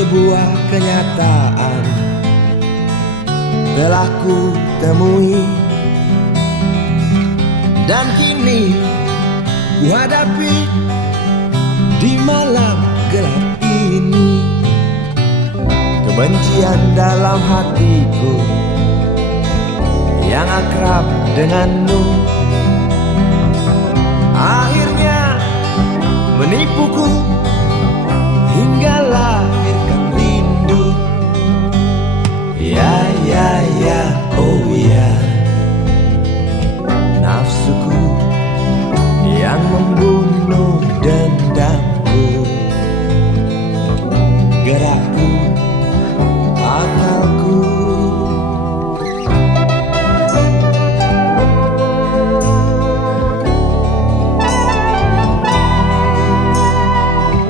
sebuah kenyataan telah ku temui, dan kini ku hadapi di malam gelap ini. Kebencian dalam hatiku yang akrab denganmu akhirnya menipuku